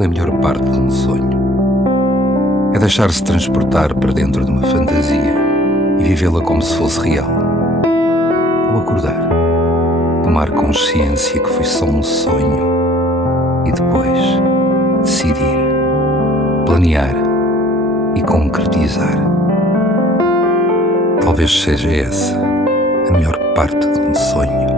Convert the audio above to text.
Qual é a melhor parte de um sonho? É deixar-se transportar para dentro de uma fantasia e vivê-la como se fosse real. Ou acordar, tomar consciência que foi só um sonho e depois decidir, planear e concretizar. Talvez seja essa a melhor parte de um sonho.